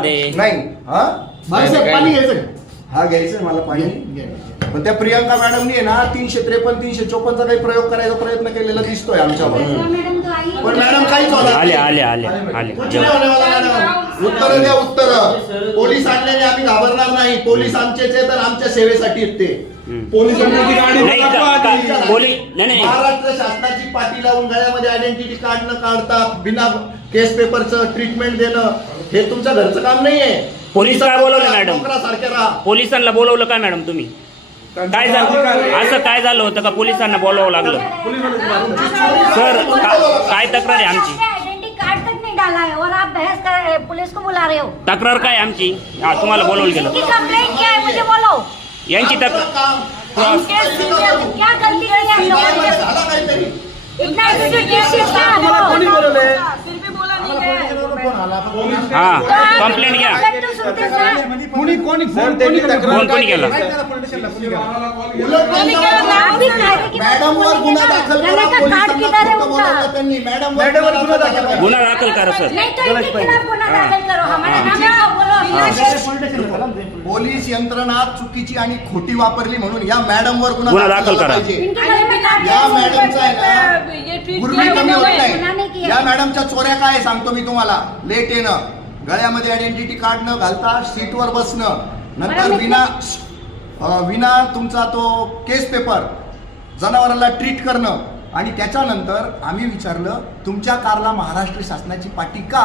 मध्ये नाही हा पाणी घ्यायचं हा घ्यायचं मला पाणी. पण त्या प्रियंका मॅडमनी आहे ना 353 354चा काही प्रयोग करायचा प्रयत्न केलेला दिसतोय आमच्यावर. पण मॅडम काहीच होणार आले नाही. आले आले आले कुछ नाही होने वाला मॅडम. उत्तर द्या उत्तर. पोलीस आणलेले आम्ही घाबरणार नाही. पोलीस आमचेच आहेत तर आमच्या सेवेसाठी आहेत ते. नाही नाही महाराष्ट्र शासनाची पाठी लावून गळ्यामध्ये आयडेंटिटी कार्ड न काढता बिना केस पेपरचं ट्रीटमेंट देणं हे तुमचं घरचं काम नाहीये. पोलीस काय बोलवलं मॅडम? सारखे राहा. पोलिसांना बोलवलं का मॅडम तुम्ही? काय झालं असं काय झालं होतं का पोलिसांना बोलावं लागलं? सर काय तक्रार आहे आमची? आइडेंटिटी कार्ड तक नहीं डाला है और आप बहस कर रहे हैं, पुलिस को बुला रहे हो. तक्रार काय आमची? तुम्हाला बोलवलं गेलं. इनकी कंप्लेंट क्या है मुझे बोलो. यांची तक्रार इनके सीनियर क्या गलती की है इन लोगों ने? झाला काहीतरी. इतना एटीट्यूड का है वो. हा कंप्लेंट घ्या. कोणी कोणी कोण कोणी केलं? मॅडमवर गुन्हा दाखल करा. पोलिसांना खोटं बोलावलं त्यांनी. मॅडमवर गुन्हा दाखल करा. गुन्हा दाखल करा सर. नहीं तो इनके खिलाफ गुन्हा दाखल करो. हमारा नाम है बोलो. पोलीस यंत्रणा चुकीची आणि खोटी वापरली म्हणून या मॅडमवर गुन्हा दाखल करा. इनके गले में काट या मॅडमचा आहे ना ट्रीट गुरमी कमी होत गुन्हा नाही नाही. किया. या मॅडमच्या चोऱ्या काय सांगतो मी तुम्हाला. लेट येणं, गळ्यामध्ये आयडेंटिटी कार्ड न घालता सीटवर बसणं, नंतर विना तुमचा तो केस पेपर, जनावराला ट्रीट करणं. आणि त्याच्यानंतर आम्ही विचारलं तुमच्या कारला महाराष्ट्र शासनाची पाटी का,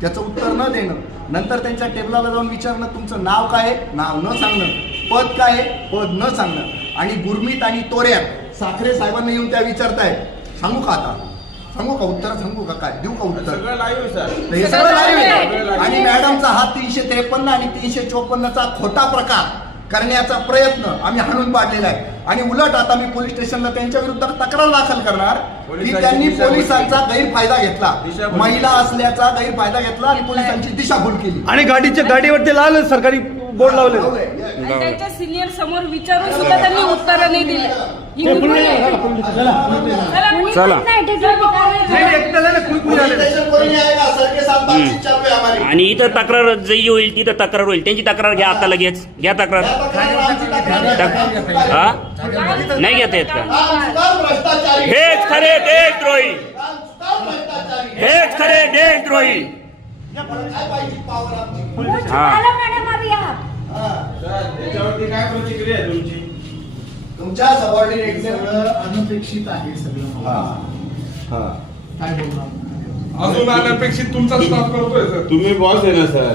त्याचं उत्तर न देणं. नंतर त्यांच्या टेबलाला जाऊन विचारणं तुमचं नाव काय आहे, नाव न सांगणं, पद काय आहे, पद न सांगणं. आणि गुरमीत आणि तोऱ्यात साखरे साहेबांना येऊन त्या विचारताय. सांगू का आता? सांगू का उत्तर? सांगू का काय देऊ का उत्तर? हे सगळं लाईव्ह आहे. आणि मॅडमचा हा 353 आणि 354चा खोटा प्रकार करण्याचा प्रयत्न आम्ही हाणून पाडलेला आहे. आणि उलट आता मी पोलीस स्टेशनला त्यांच्या विरुद्ध तक्रार दाखल करणार की त्यांनी पोलिसांचा गैरफायदा घेतला, महिला असल्याचा गैरफायदा घेतला आणि पोलिसांची दिशाभूल केली. आणि गाडीवरती लाल सरकारी बोर्ड लावले. त्यांच्या सिनियर समोर विचारून सुद्धा त्यांनी उत्तर नाही दिले. चला. आणि इथं तक्रार जी होईल तिथं तक्रार होईल. त्यांची तक्रार घ्या आता लगेच. घ्या तक्रार. हा नाही घेता येत का? हेच खरे देशद्रोही, हेच खरे देशद्रोही. हा मॅडम अभी आप त्याच्यावरती काय प्रतिक्रिया आहे तुमची? तुमच्या सबऑर्डिनेटने अनपेक्षित आहे सगळं. काय बोलणार? अजून अनपेक्षित तुमचा स्टाफ करतोय सर. तुम्ही बॉस आहे ना सर.